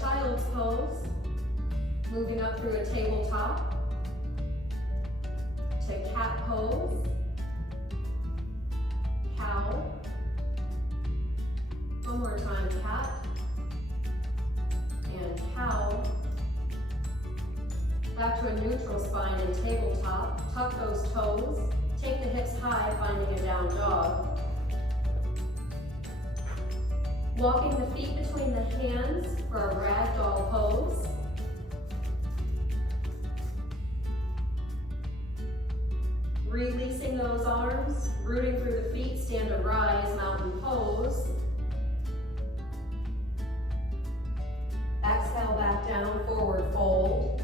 child's pose, moving up through a tabletop to cat pose, cow, one more time, cat, and cow, back to a neutral spine and tabletop, tuck those toes, take the hips high, finding a down dog. Walking the feet between the hands for a ragdoll pose. Releasing those arms, rooting through the feet, stand to rise, mountain pose. Exhale back down, forward fold.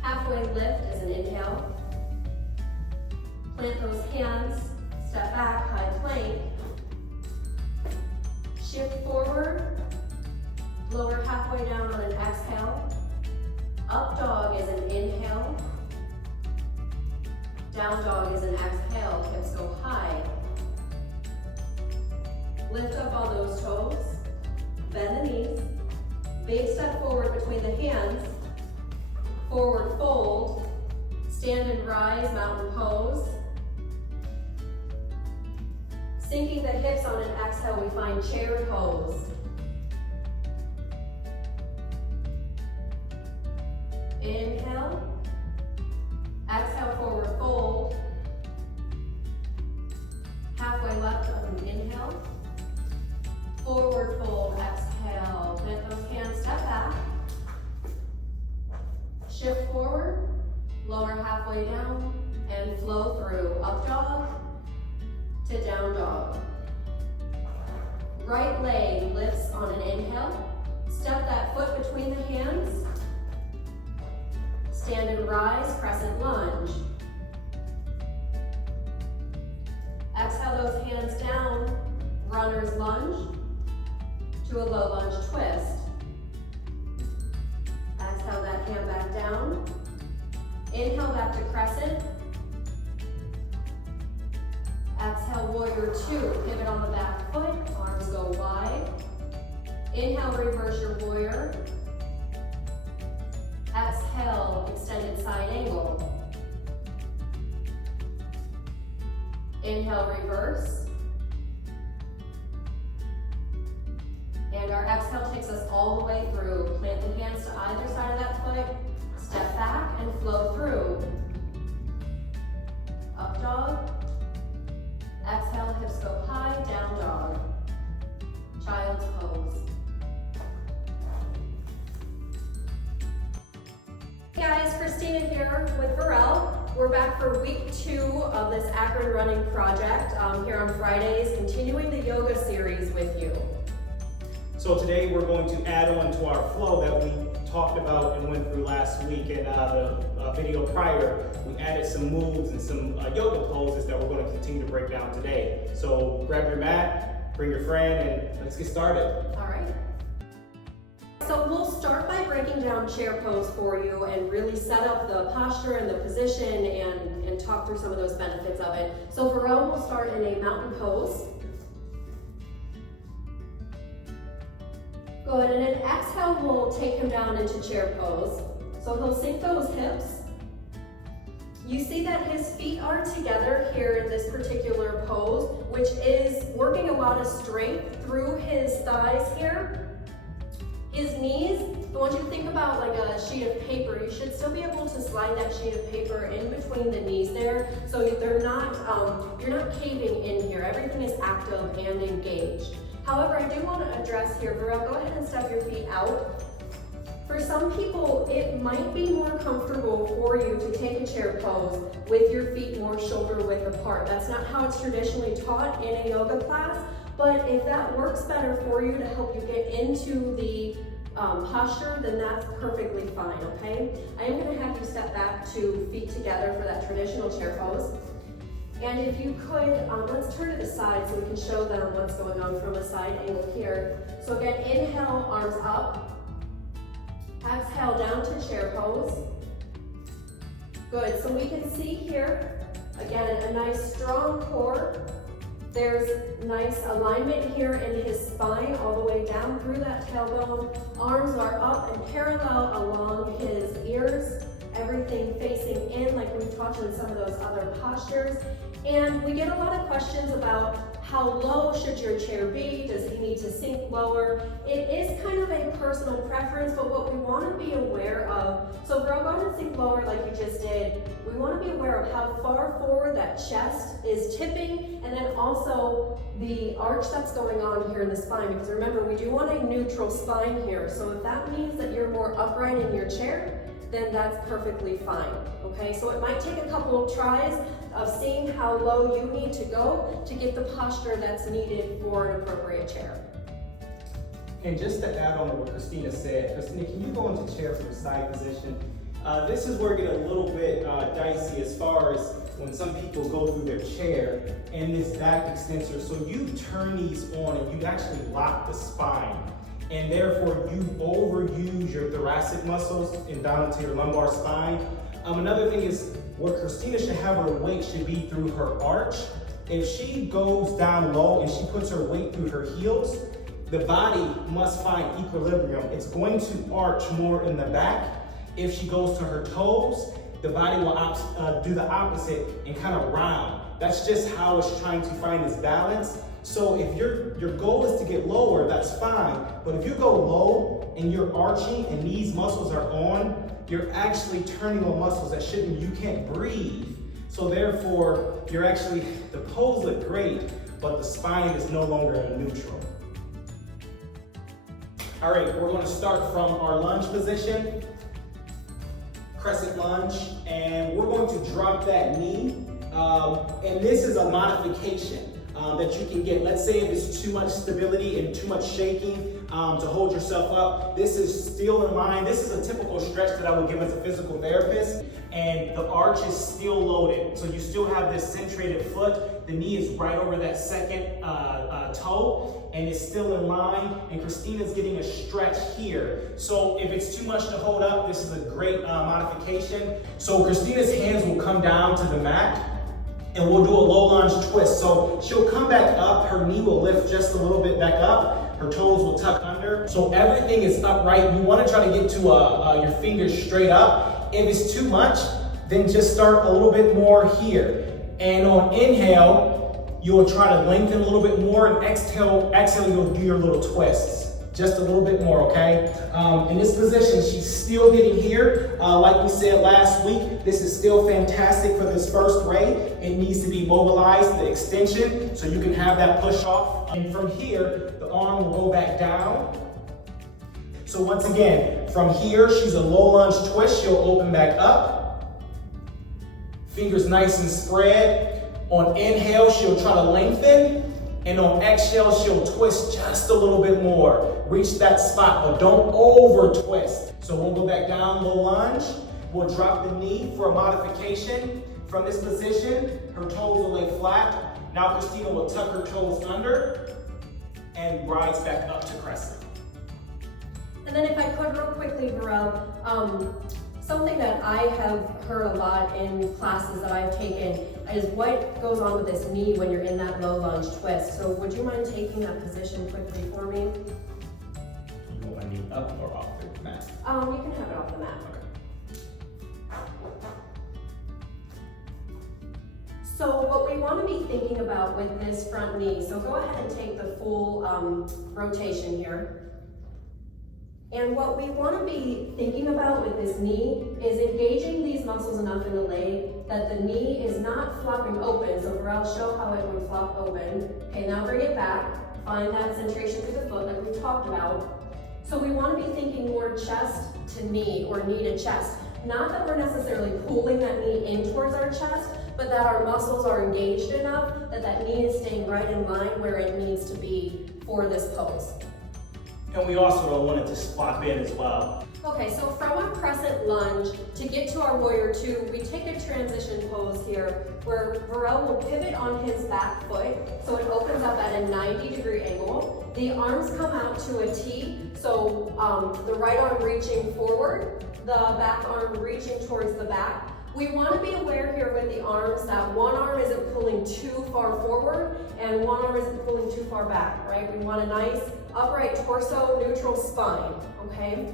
Halfway lift is an inhale. Plant those hands, step back, high plank. Shift forward, lower halfway down on an exhale. Up dog is an inhale. Down dog is an exhale, hips go high. Lift up all those toes, bend the knees. Big step forward between the hands. Forward fold, stand and rise, mountain pose. Sinking the hips on an exhale, we find chair pose. Inhale. Exhale, forward fold. Halfway left of an inhale. Forward fold, exhale. Plant those hands, step back. Shift forward, lower halfway down, and flow through up dog to down dog. Right leg lifts on an inhale. Step that foot between the hands. Stand and rise, crescent lunge. Exhale those hands down, runner's lunge to a low lunge twist. Exhale that hand back down. Inhale back to crescent. Exhale, warrior two. Pivot on the back foot, arms go wide. Inhale, reverse your warrior. Exhale, extended side angle. Inhale, reverse. And our exhale takes us all the way through. Plant the hands to either side of that foot. Step back and flow through. Up dog. Exhale, hips go high, down dog. Child's pose. Hey guys, Christina here with Varel. We're back for week 2 of this Akron running project here on Fridays, continuing the yoga series with you. So today we're going to add on to our flow that we talked about and went through last week in the video prior. We added some moves and some yoga poses that we're going to continue to break down today. So grab your mat, bring your friend, and let's get started. All right. So we'll start by breaking down chair pose for you and really set up the posture and the position and talk through some of those benefits of it. So Varel will start in a mountain pose. Good, and an exhale will take him down into chair pose. So he'll sink those hips. You see that his feet are together here in this particular pose, which is working a lot of strength through his thighs here. His knees, I want you to think about like a sheet of paper. You should still be able to slide that sheet of paper in between the knees there, so they're not, you're not caving in here. Everything is active and engaged. However, I do want to address here, Varel, go ahead and step your feet out. For some people, it might be more comfortable for you to take a chair pose with your feet more shoulder width apart. That's not how it's traditionally taught in a yoga class, but if that works better for you to help you get into the posture, then that's perfectly fine, okay? I am going to have you step back to feet together for that traditional chair pose. And if you could, let's turn to the side so we can show them what's going on from a side angle here. So again, inhale, arms up. Exhale, down to chair pose. Good, so we can see here, again, a nice strong core. There's nice alignment here in his spine, all the way down through that tailbone. Arms are up and parallel along his ears. Everything facing in like we talked in some of those other postures. And we get a lot of questions about how low should your chair be? Does he need to sink lower? It is kind of a personal preference, but what we want to be aware of, so if we're going to sink lower like you just did, we want to be aware of how far forward that chest is tipping, and then also the arch that's going on here in the spine, because remember, we do want a neutral spine here. So if that means that you're more upright in your chair, then that's perfectly fine, okay? So it might take a couple of tries of seeing how low you need to go to get the posture that's needed for an appropriate chair. And just to add on to what Christina said, Christina, can you go into chair from the side position? This is where it gets a little bit dicey as far as when some people go through their chair and this back extensor. So you turn these on and you actually lock the spine, and therefore you overuse your thoracic muscles and down into your lumbar spine. Another thing is where Christina should have her weight should be through her arch. If she goes down low and she puts her weight through her heels, the body must find equilibrium. It's going to arch more in the back. If she goes to her toes, the body will do the opposite and kind of round. That's just how it's trying to find its balance. So if your goal is to get lower, that's fine. But if you go low and you're arching and these muscles are on, you're actually turning on muscles that shouldn't, you can't breathe. So therefore, the pose look great, but the spine is no longer in neutral. All right, we're gonna start from our lunge position, crescent lunge, and we're going to drop that knee. And this is a modification that you can get. Let's say if it's too much stability and too much shaking to hold yourself up, this is still in line. This is a typical stretch that I would give as a physical therapist, and the arch is still loaded. So you still have this centrated foot. The knee is right over that second toe, and it's still in line, and Christina's getting a stretch here. So if it's too much to hold up, this is a great modification. So Christina's hands will come down to the mat, and we'll do a low lunge twist. So she'll come back up, her knee will lift just a little bit back up, her toes will tuck under. So everything is upright. You wanna try to get to your fingers straight up. If it's too much, then just start a little bit more here. And on inhale, you'll try to lengthen a little bit more, and exhale, you'll do your little twists. Just a little bit more, okay? In this position, she's still getting here. Like we said last week, this is still fantastic for this first ray. It needs to be mobilized, the extension, so you can have that push off. And from here, the arm will go back down. So once again, from here, she's a low lunge twist. She'll open back up. Fingers nice and spread. On inhale, she'll try to lengthen. And on exhale, she'll twist just a little bit more. Reach that spot, but don't over twist. So we'll go back down, low lunge. We'll drop the knee for a modification. From this position, her toes will lay flat. Now Christina will tuck her toes under and rise back up to crescent. And then if I could real quickly, Varel, something that I have heard a lot in classes that I've taken is what goes on with this knee when you're in that low lunge twist. So would you mind taking that position quickly for me? You want my knee up or off the mat? You can have it off the mat. So what we want to be thinking about with this front knee, so go ahead and take the full rotation here. And what we want to be thinking about with this knee is engaging these muscles enough in the leg that the knee is not flopping open. So Varel, show how it would flop open. Okay, now bring it back. Find that centration through the foot like we talked about. So we want to be thinking more chest to knee or knee to chest. Not that we're necessarily pulling that knee in towards our chest, but that our muscles are engaged enough that that knee is staying right in line where it needs to be for this pose. And we also don't want it to flop in as well. Okay, so from our crescent lunge, to get to our warrior two, we take a transition pose here where Varel will pivot on his back foot, so it opens up at a 90-degree angle. The arms come out to a T, so the right arm reaching forward, the back arm reaching towards the back. We want to be aware here with the arms that one arm isn't pulling too far forward and one arm isn't pulling too far back, right? We want a nice upright torso, neutral spine, okay?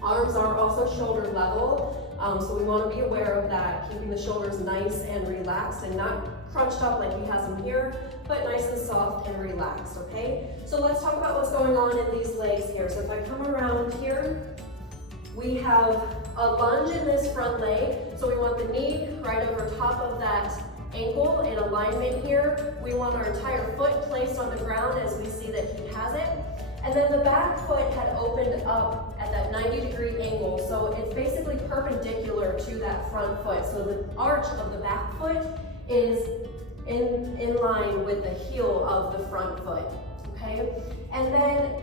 Arms are also shoulder level, so we want to be aware of that, keeping the shoulders nice and relaxed and not crunched up like he has them here, but nice and soft and relaxed, okay? So let's talk about what's going on in these legs here. So if I come around here, we have a lunge in this front leg, so we want the knee right over top of that ankle in alignment here. We want our entire foot placed on the ground as we see that he has it. And then the back foot had opened up at that 90-degree angle, so it's basically perpendicular to that front foot. So the arch of the back foot is in line with the heel of the front foot, okay? And then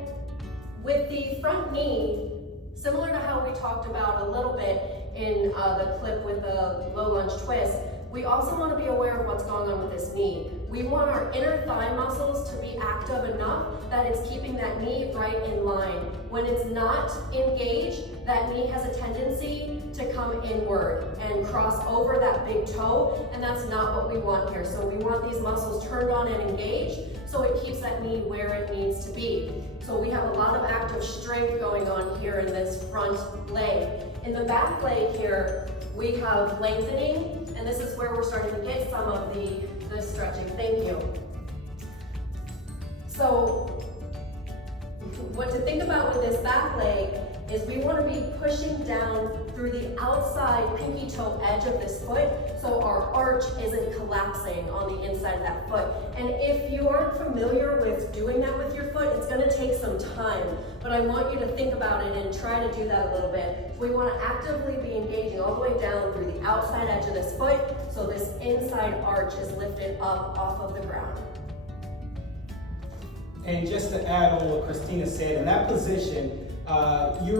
with the front knee, similar to how we talked about a little bit in the clip with the low lunge twist, we also want to be aware of what's going on with this knee. We want our inner thigh muscles to be active enough that it's keeping that knee right in line. When it's not engaged, that knee has a tendency to come inward and cross over that big toe, and that's not what we want here. So we want these muscles turned on and engaged so it keeps that knee where it needs to be. So we have a lot of active strength going on here in this front leg. In the back leg here, we have lengthening, and this is where we're starting to get some of the stretching. Thank you. So what to think about with this back leg is we want to be pushing down through the outside pinky toe edge of this foot so our arch isn't collapsing on the inside of that foot. And if you aren't familiar with doing that with your foot, it's going to take some time, but I want you to think about it and try to do that a little bit. We want to actively be engaging all the way down through the outside edge of this foot so this inside arch is lifted up off of the ground. And just to add on what Christina said, in that position, you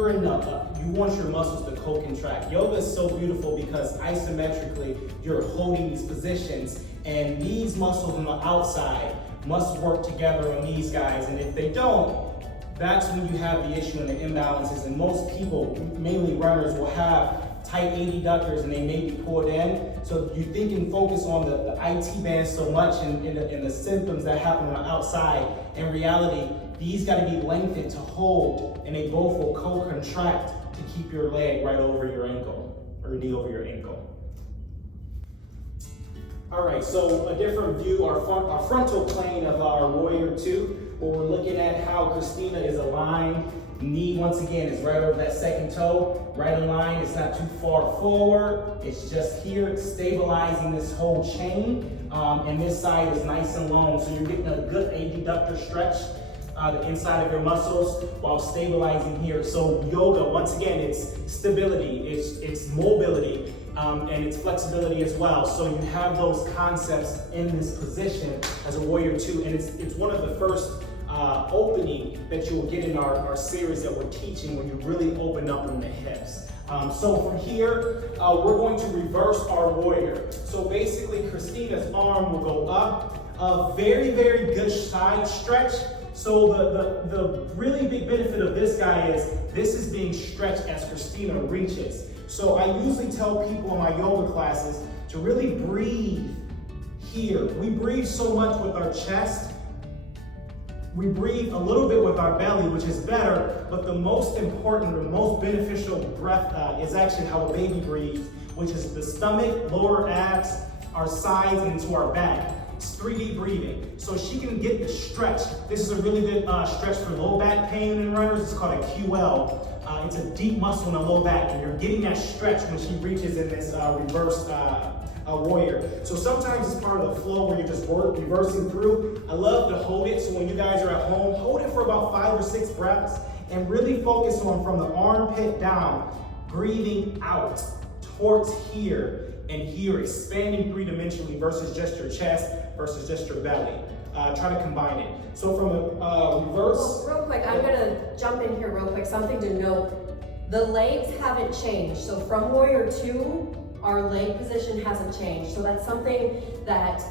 want your muscles to co-contract. Yoga is so beautiful because isometrically, you're holding these positions, and these muscles on the outside must work together on these guys, and if they don't, that's when you have the issue and the imbalances, and most people, mainly runners, will have tight adductors and they may be pulled in. So you think and focus on the IT band so much and the symptoms that happen on the outside. In reality, these got to be lengthened to hold, and they both will co-contract to keep your leg right over your ankle, or knee over your ankle. All right, so a different view, our frontal plane of our Warrior 2, where we're looking at how Christina is aligned. Knee, once again, is right over that second toe, right in line. It's not too far forward. It's just here. It's stabilizing this whole chain. And this side is nice and long, so you're getting a good adductor stretch, the inside of your muscles, while stabilizing here. So yoga, once again, it's stability, it's mobility, and it's flexibility as well. So you have those concepts in this position as a Warrior 2, and it's one of the first opening that you will get in our series that we're teaching when you really open up on the hips. So from here, we're going to reverse our warrior. So basically, Christina's arm will go up, a very, very good side stretch. So the really big benefit of this guy is this is being stretched as Christina reaches. So I usually tell people in my yoga classes to really breathe here. We breathe so much with our chest. We breathe a little bit with our belly, which is better, but the most important, the most beneficial breath is actually how a baby breathes, which is the stomach, lower abs, our sides, and into our back. It's 3D breathing. So she can get the stretch. This is a really good stretch for low back pain in runners. It's called a QL. It's a deep muscle in the low back, and you're getting that stretch when she reaches in this reverse warrior. So sometimes it's part of the flow where you're just reversing through. I love to hold it, so when you guys are at home, hold it for about 5 or 6 breaths and really focus on from the armpit down, breathing out towards here and here, expanding 3-dimensionally versus just your chest, versus just your belly. Try to combine it. So from a reverse. Real quick, I'm gonna jump in here real quick. Something to note, the legs haven't changed. So from Warrior 2, our leg position hasn't changed. So that's something that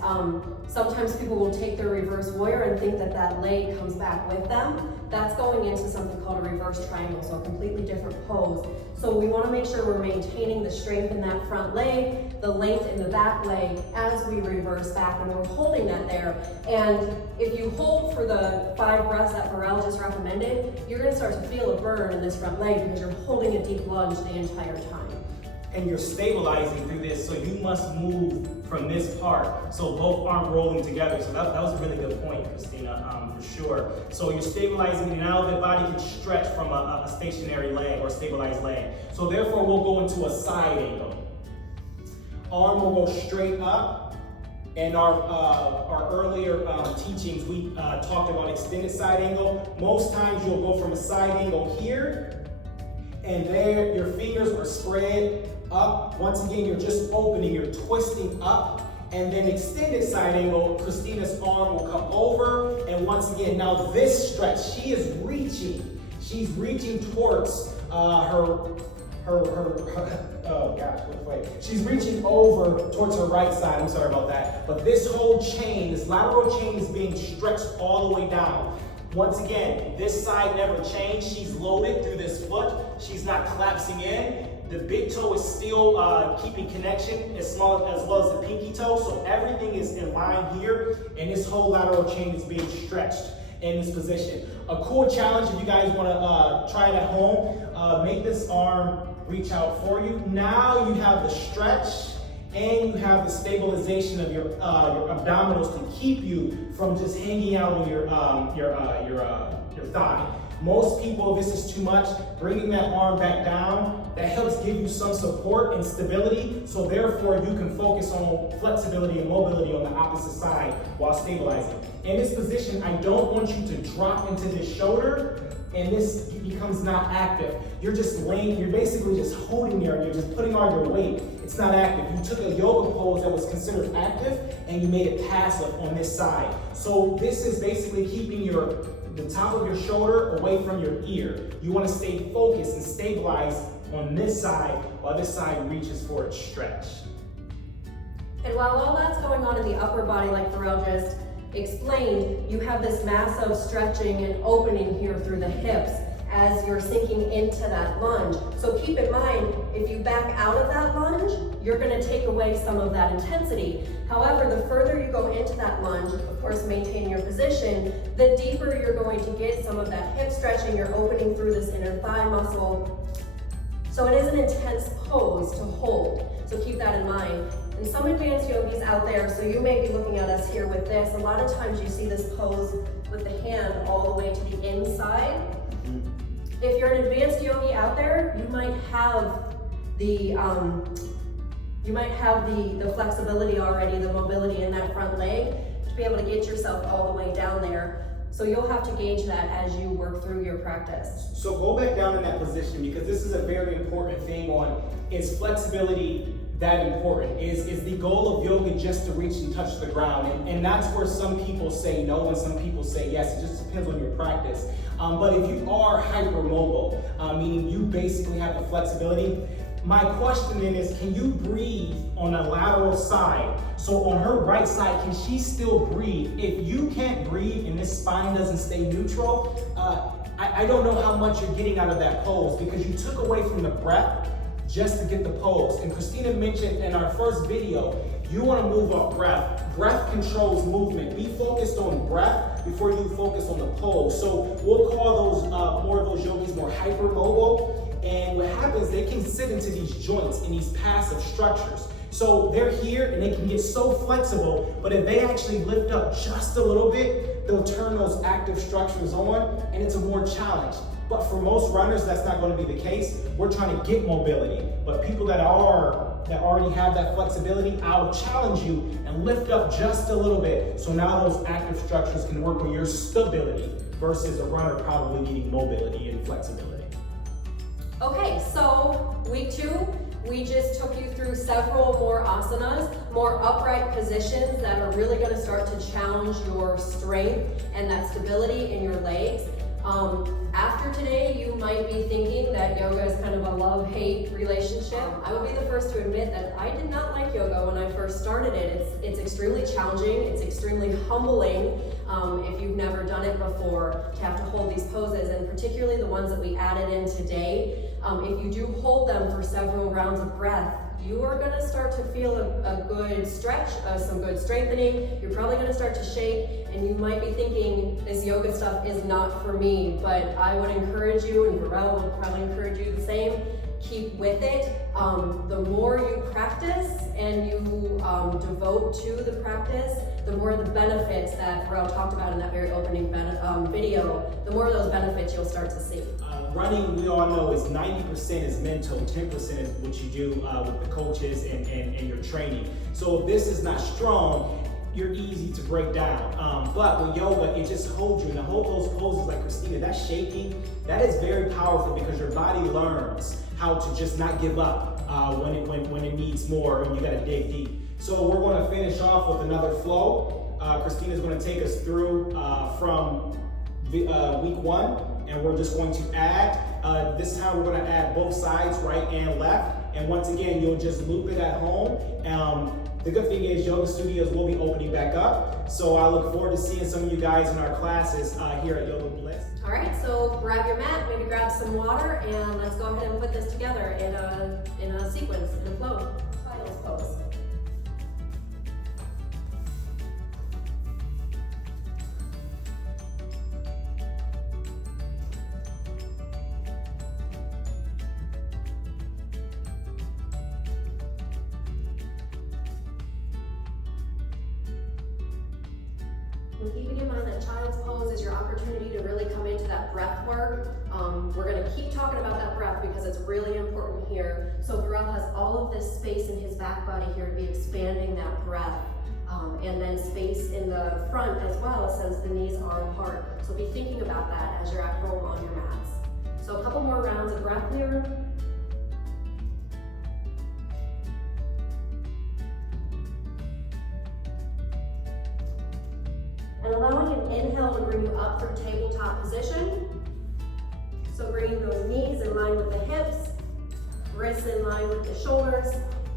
sometimes people will take their reverse warrior and think that that leg comes back with them. That's going into something called a reverse triangle, so a completely different pose. So we want to make sure we're maintaining the strength in that front leg, the length in the back leg as we reverse back, and we're holding that there. And if you hold for the 5 breaths that Pharrell just recommended, you're going to start to feel a burn in this front leg because you're holding a deep lunge the entire time. And you're stabilizing through this, so you must move from this part. So both aren't rolling together. So that was a really good point, Christina, for sure. So you're stabilizing, and now the body can stretch from a stationary leg or stabilized leg. So therefore, we'll go into a side angle. Arm will go straight up. In our earlier teachings, we talked about extended side angle. Most times you'll go from a side angle here, and there your fingers are spread up. Once again, you're just opening, you're twisting up. And then extended side angle, Christina's arm will come over. And once again, now this stretch, she is reaching. She's reaching towards she's reaching over towards her right side. I'm sorry about that. But this whole chain, this lateral chain is being stretched all the way down. Once again, this side never changed. She's loaded through this foot. She's not collapsing in. The big toe is still keeping connection as well as the pinky toe. So everything is in line here, and this whole lateral chain is being stretched in this position. A cool challenge if you guys want to try it at home, make this arm reach out for you. Now you have the stretch and you have the stabilization of your abdominals to keep you from just hanging out on your thigh. Most people, if this is too much, bringing that arm back down, that helps give you some support and stability, so therefore you can focus on flexibility and mobility on the opposite side while stabilizing. In this position, I don't want you to drop into this shoulder and this becomes not active. You're just laying, you're basically just holding there, and you're just putting on your weight. It's not active. You took a yoga pose that was considered active and you made it passive on this side. So this is basically keeping the top of your shoulder away from your ear. You want to stay focused and stabilized on this side while this side reaches for its stretch. And while all that's going on in the upper body, like Pharrell just explained, you have this massive stretching and opening here through the hips as you're sinking into that lunge. So keep in mind, if you back out of that lunge, you're going to take away some of that intensity. However, the further you go into that lunge, of course maintain your position, the deeper you're going to get some of that hip stretching. You're opening through this inner thigh muscle. So it is an intense pose to hold. So keep that in mind. And some advanced yogis out there, so you may be looking at us here with this, a lot of times you see this pose with the hand all the way to the inside. If you're an advanced yogi out there, you might have the flexibility already, the mobility in that front leg to be able to get yourself all the way down there. So you'll have to gauge that as you work through your practice. So go back down in that position, because this is a very important thing on, is flexibility that important? Is the goal of yoga just to reach and touch the ground? And that's where some people say no and some people say yes. It just depends on your practice. But if you are hypermobile, meaning you basically have the flexibility, my question then is, can you breathe on a lateral side? So on her right side, can she still breathe? If you can't breathe and this spine doesn't stay neutral, I don't know how much you're getting out of that pose, because you took away from the breath just to get the pose. And Christina mentioned in our first video, you want to move off breath. Breath controls movement. Be focused on breath before you focus on the pose. So we'll call those more of those yogis more hypermobile. And what happens, they can sit into these joints in these passive structures. So they're here and they can get so flexible, but if they actually lift up just a little bit, they'll turn those active structures on, and it's a more challenge. But for most runners, that's not going to be the case. We're trying to get mobility. But people that already have that flexibility, I'll challenge you and lift up just a little bit. So now those active structures can work on your stability versus a runner probably needing mobility and flexibility. Okay, so week 2, we just took you through several more asanas, more upright positions that are really going to start to challenge your strength and that stability in your legs. After today, you might be thinking that yoga is kind of a love-hate relationship. I would be the first to admit that I did not like yoga when I first started it. It's extremely challenging, it's extremely humbling if you've never done it before to have to hold these poses, and particularly the ones that we added in today. If you do hold them for several rounds of breath, you are gonna start to feel a good stretch, some good strengthening. You're probably gonna start to shake, and you might be thinking, this yoga stuff is not for me, but I would encourage you, and Varel would probably encourage you the same, keep with it. The more you practice and you devote to the practice, the more the benefits that Varel talked about in that very opening video, the more of those benefits you'll start to see. Running, we all know, is 90% is mental, 10% is what you do with the coaches and your training. So if this is not strong, you're easy to break down. But with yoga, it just holds you. And to hold those poses like Christina, that shaking, that is very powerful because your body learns how to just not give up when it needs more and you gotta dig deep. So we're gonna finish off with another flow. Christina's gonna take us through from week 1, and we're just going to add. This time we're gonna add both sides, right and left. And once again, you'll just loop it at home. The good thing is yoga studios will be opening back up. So I look forward to seeing some of you guys in our classes here at Yoga Bliss. All right, so grab your mat, maybe grab some water, and let's go ahead and put this together in a sequence, in a flow. Child's pose. And keeping in mind that child's pose is your opportunity to really come into that breath work. We're gonna keep talking about that breath because it's really important here. So Varel has all of this space in his back body here to be expanding that breath. And then space in the front as well, since the knees are apart. So be thinking about that as you're at home on your mats. So a couple more rounds of breath here. And allowing an inhale to bring you up from tabletop position. So bringing those knees in line with the hips, wrists in line with the shoulders,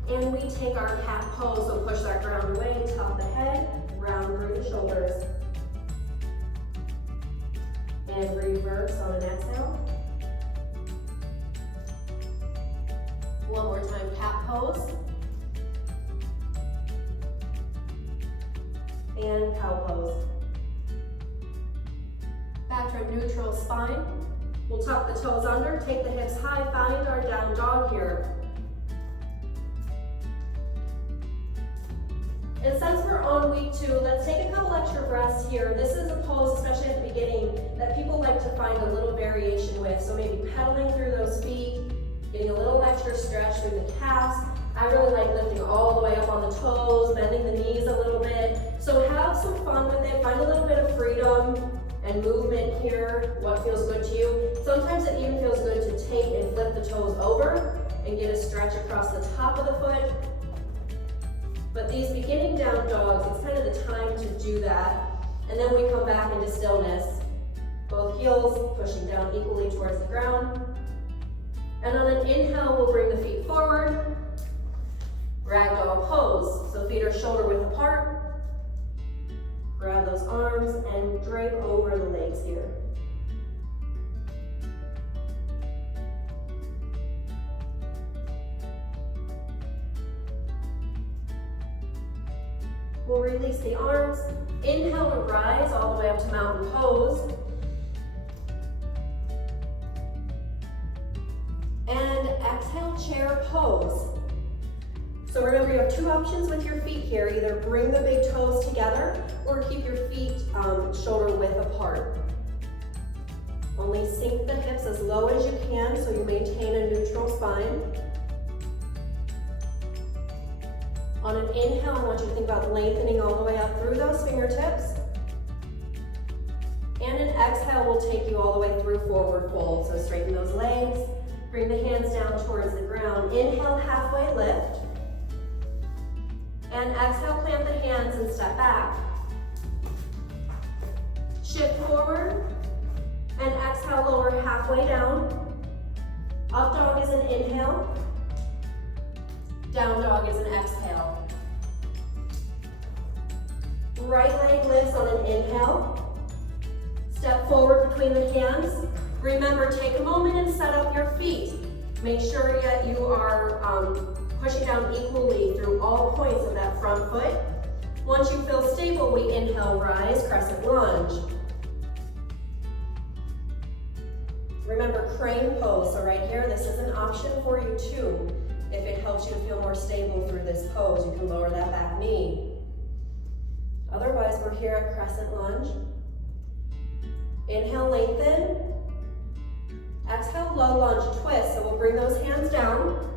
and we take our cat pose, so push that ground away, top the head, round through the shoulders. And reverse on an exhale. One more time, cat pose. And cow pose. Back to a neutral spine. We'll tuck the toes under, take the hips high, find our down dog here. And since we're on week 2, let's take a couple extra breaths here. This is a pose, especially at the beginning, that people like to find a little variation with. So maybe pedaling through those feet, getting a little extra stretch through the calves. I really like lifting all the way up on the toes, bending the knees a little bit. So have some fun with it, find a little bit of freedom and movement here, what feels good to you. Sometimes it even feels good to take and flip the toes over and get a stretch across the top of the foot. But these beginning down dogs, it's kind of the time to do that. And then we come back into stillness. Both heels pushing down equally towards the ground. And on an inhale, we'll bring the feet forward. Ragdoll pose, so feet are shoulder width apart. Grab those arms and drape over the legs here. We'll release the arms. Inhale to rise all the way up to mountain pose. And exhale, chair pose. So remember, you have 2 options with your feet here. Either bring the big toes together or keep your feet shoulder width apart. Only sink the hips as low as you can so you maintain a neutral spine. On an inhale, I want you to think about lengthening all the way up through those fingertips. And an exhale will take you all the way through forward fold. So straighten those legs, bring the hands down towards the ground. Inhale, halfway lift. And exhale, plant the hands and step back. Shift forward, And exhale, lower halfway down. Up dog is an inhale. Down dog is an exhale. Right leg lifts on an inhale. Step forward between the hands. Remember, take a moment and set up your feet. Make sure that you are pushing down equally through all points of that front foot. Once you feel stable, we inhale, rise, crescent lunge. Remember, crane pose. So right here, this is an option for you too. If it helps you to feel more stable through this pose, you can lower that back knee. Otherwise, we're here at crescent lunge. Inhale, lengthen. Exhale, low lunge twist. So we'll bring those hands down.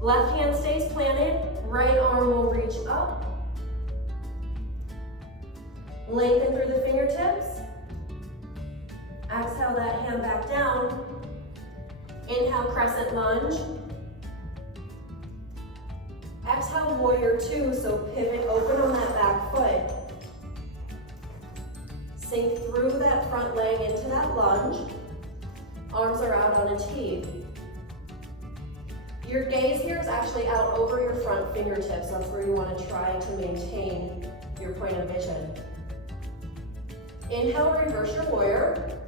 Left hand stays planted. Right arm will reach up. Lengthen through the fingertips. Exhale that hand back down. Inhale, crescent lunge. Exhale, warrior two, so pivot open on that back foot. Sink through that front leg into that lunge. Arms are out on a T. Your gaze here is actually out over your front fingertips. That's where you want to try to maintain your point of vision. Inhale, reverse your warrior.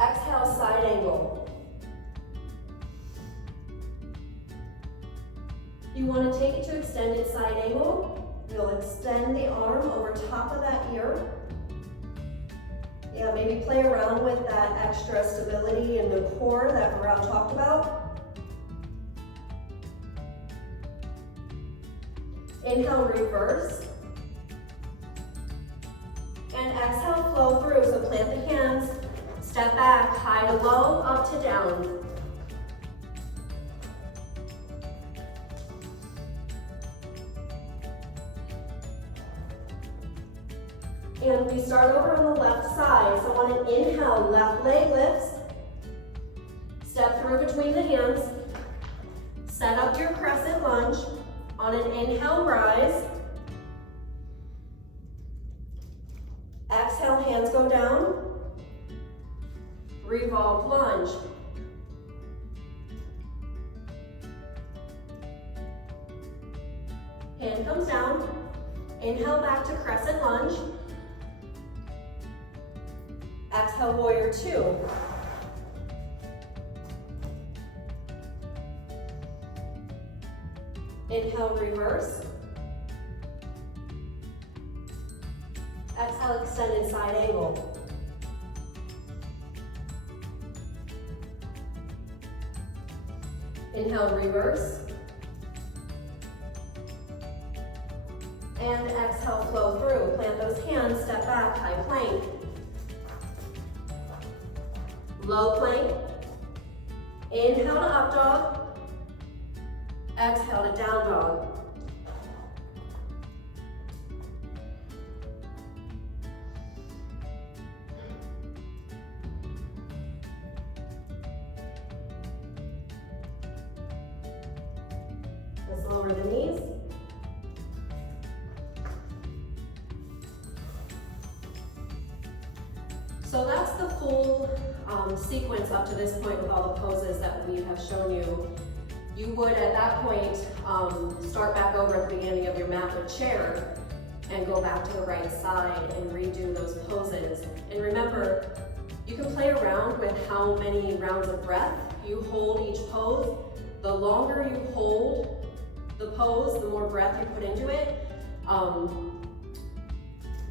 Exhale, side angle. You want to take it to extended side angle. You'll extend the arm over top of that ear. Yeah, maybe play around with that extra stability in the core that Varel talked about. Inhale, reverse. And exhale, flow through. So plant the hands, step back, high to low, up to down. And we start over on the left side. So on an inhale, left leg lifts. Step through between the hands. Set up your crescent lunge. On an inhale, rise. Exhale, hands go down. Revolve lunge. Hand comes down. Inhale back to crescent lunge. Exhale, warrior two. Inhale, reverse. Exhale, extended side angle. Inhale, reverse. And exhale, flow through. Plant those hands, step back, high plank. Low plank. Inhale to up dog. Exhale to down dog. Let's lower the knees. So that's the full sequence up to this point with all the poses that we have shown you. You would at that point start back over at the beginning of your mat or chair and go back to the right side and redo those poses. And remember, you can play around with how many rounds of breath you hold each pose. The longer you hold the pose, the more breath you put into it,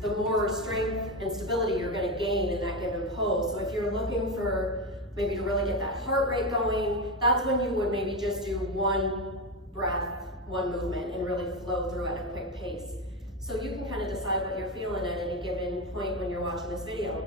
the more strength and stability you're going to gain in that given pose. So if you're looking for maybe to really get that heart rate going, that's when you would maybe just do one breath, one movement, and really flow through at a quick pace. So you can kind of decide what you're feeling at any given point when you're watching this video.